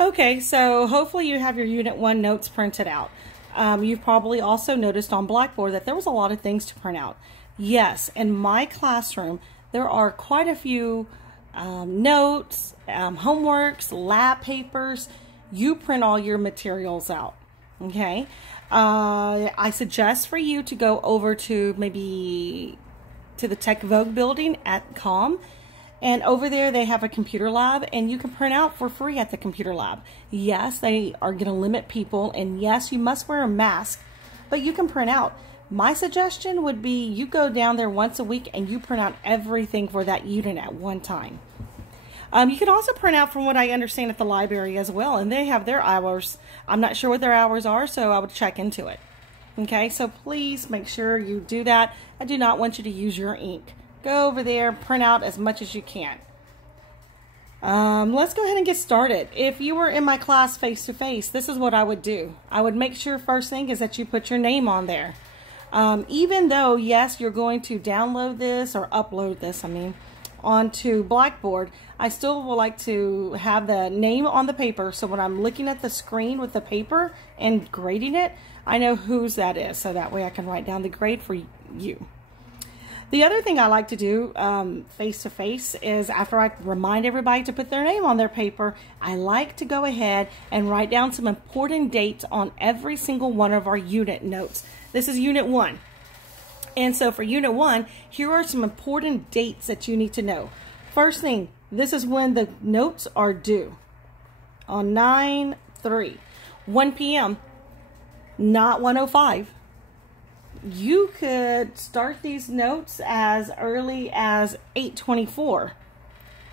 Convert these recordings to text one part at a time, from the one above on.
Okay, so hopefully you have your Unit 1 notes printed out. You've probably also noticed on Blackboard that there was a lot of things to print out. Yes, in my classroom, there are quite a few notes, homeworks, lab papers. You print all your materials out, okay? I suggest for you to go over to maybe to the Tech Vogue building at COM. And over there, they have a computer lab, and you can print out for free at the computer lab. Yes, they are going to limit people, and yes, you must wear a mask, but you can print out. My suggestion would be you go down there once a week and you print out everything for that unit at one time. You can also print out, from what I understand, at the library as well, and they have their hours. I'm not sure what their hours are, so I would check into it. Okay, so please make sure you do that. I do not want you to use your ink. Go over there, print out as much as you can. Let's go ahead and get started. If you were in my class face-to-face, this is what I would do. I would make sure first thing is that you put your name on there. Even though, yes, you're going to download this or upload this, onto Blackboard, I still would like to have the name on the paper, so when I'm looking at the screen with the paper and grading it, I know whose that is, so that way I can write down the grade for you. The other thing I like to do face-to-face is, after I remind everybody to put their name on their paper, I like to go ahead and write down some important dates on every single one of our unit notes. This is Unit 1. And so for Unit 1, here are some important dates that you need to know. First thing, this is when the notes are due. On 9/3, 1 p.m., not 1:05. You could start these notes as early as 8:24.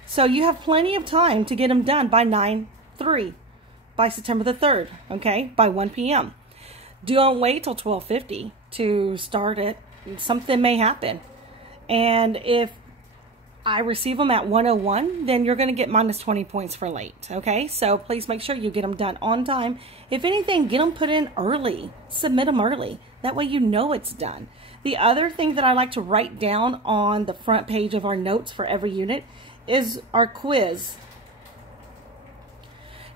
So you have plenty of time to get them done by 9/3, by September the 3rd, okay, by 1 p.m. Don't wait till 12:50 to start it. Something may happen. And if I receive them at 1:01, then you're going to get minus 20 points for late, okay? So please make sure you get them done on time. If anything, get them put in early. Submit them early. That way you know it's done. The other thing that I like to write down on the front page of our notes for every unit is our quiz.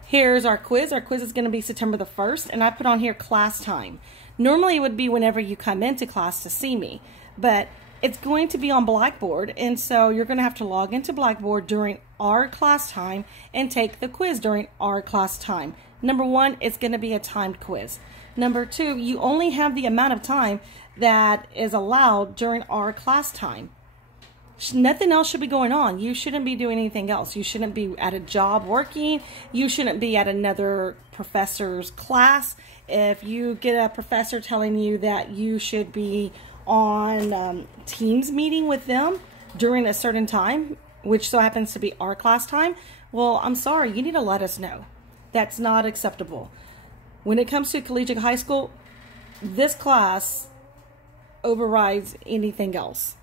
Here's our quiz. Our quiz is going to be September the 1st, and I put on here class time. Normally it would be whenever you come into class to see me, but it's going to be on Blackboard, and so you're going to have to log into Blackboard during our class time and take the quiz during our class time. Number 1, it's going to be a timed quiz. Number 2, you only have the amount of time that is allowed during our class time. Nothing else should be going on. You shouldn't be doing anything else. You shouldn't be at a job working. You shouldn't be at another professor's class. If you get a professor telling you that you should be on Teams meeting with them during a certain time, which so happens to be our class time, well, I'm sorry, you need to let us know. That's not acceptable. When it comes to collegiate high school, this class overrides anything else,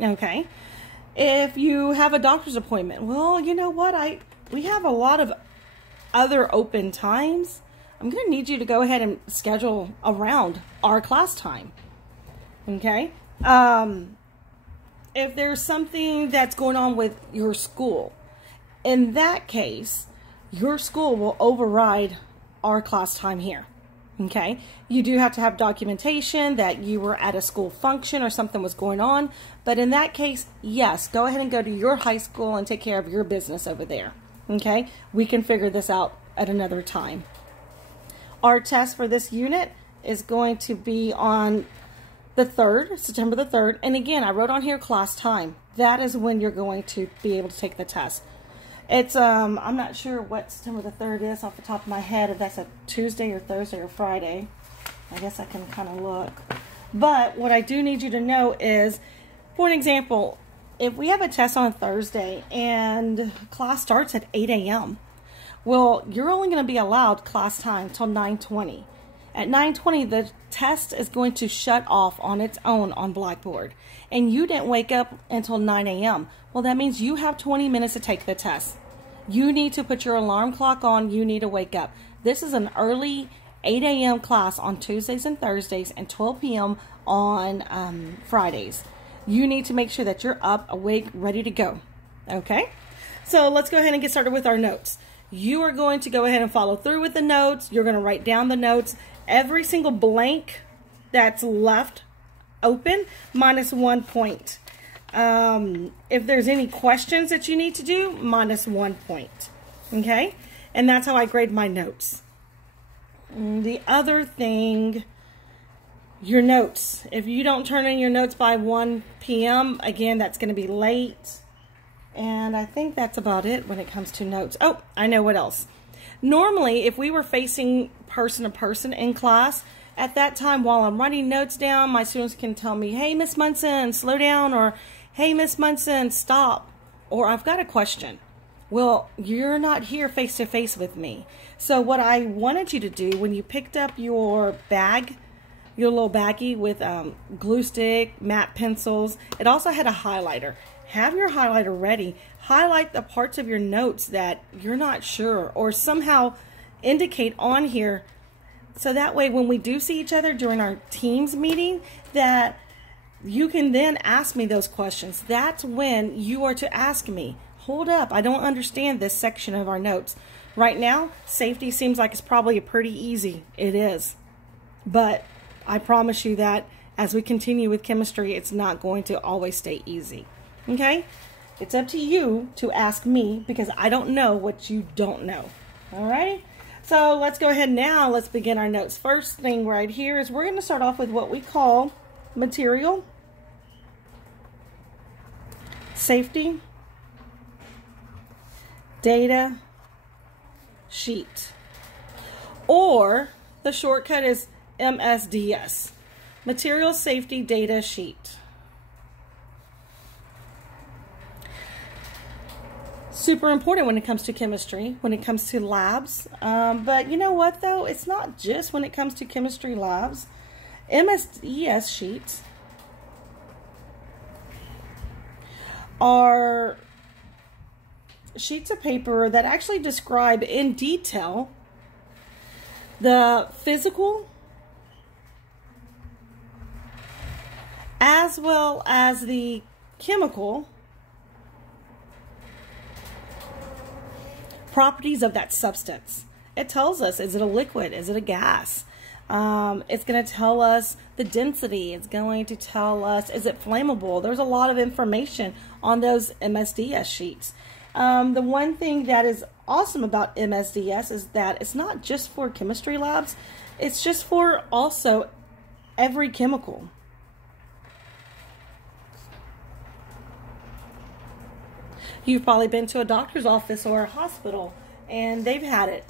okay? If you have a doctor's appointment, well, you know what? We have a lot of other open times. I'm going to need you to go ahead and schedule around our class time, okay? If there's something that's going on with your school, in that case, your school will override our class time here, okay? You do have to have documentation that you were at a school function or something was going on, but in that case, yes, go ahead and go to your high school and take care of your business over there, okay? We can figure this out at another time. Our test for this unit is going to be on the 3rd, September the 3rd, and again, I wrote on here class time. That is when you're going to be able to take the test. It's, I'm not sure what September the 3rd is off the top of my head, if that's a Tuesday or Thursday or Friday. I guess I can kind of look. But what I do need you to know is, for an example, if we have a test on Thursday and class starts at 8 a.m., well, you're only going to be allowed class time till 9:20. At 9:20, the test is going to shut off on its own on Blackboard. And you didn't wake up until 9 a.m. Well, that means you have 20 minutes to take the test. You need to put your alarm clock on. You need to wake up. This is an early 8 a.m. class on Tuesdays and Thursdays and 12 p.m. on Fridays. You need to make sure that you're up, awake, ready to go. Okay? So let's go ahead and get started with our notes. You are going to go ahead and follow through with the notes. You're going to write down the notes. Every single blank that's left open, -1 point. If there's any questions that you need to do, -1 point. Okay? And that's how I grade my notes. The other thing, your notes. If you don't turn in your notes by 1 p.m., again, that's going to be late. And I think that's about it when it comes to notes. Oh, I know what else. Normally, if we were facing person to person in class, at that time while I'm writing notes down, my students can tell me, hey, Miss Munson, slow down, or hey, Miss Munson, stop, or I've got a question. Well, you're not here face to face with me. So what I wanted you to do when you picked up your bag, your little baggie with glue stick, matte pencils, it also had a highlighter. Have your highlighter ready. Highlight the parts of your notes that you're not sure, or somehow indicate on here, so that way when we do see each other during our Teams meeting, that you can then ask me those questions. That's when you are to ask me, hold up, I don't understand this section of our notes. Right now, safety seems like it's probably pretty easy. It is. But I promise you that as we continue with chemistry, it's not going to always stay easy. Okay? It's up to you to ask me, because I don't know what you don't know. All right? So let's go ahead now. Let's begin our notes. First thing right here is we're going to start off with what we call material, safety, data, sheet. Or the shortcut is MSDS. Material, safety, data, sheet. Super important when it comes to chemistry, when it comes to labs. But you know what though? It's not just when it comes to chemistry labs. MSDS sheets are sheets of paper that actually describe in detail the physical as well as the chemical properties of that substance. It tells us, is it a liquid? Is it a gas? It's going to tell us the density. It's going to tell us, is it flammable? There's a lot of information on those MSDS sheets. The one thing that is awesome about MSDS is that it's not just for chemistry labs. It's just for also every chemical. You've probably been to a doctor's office or a hospital and they've had it.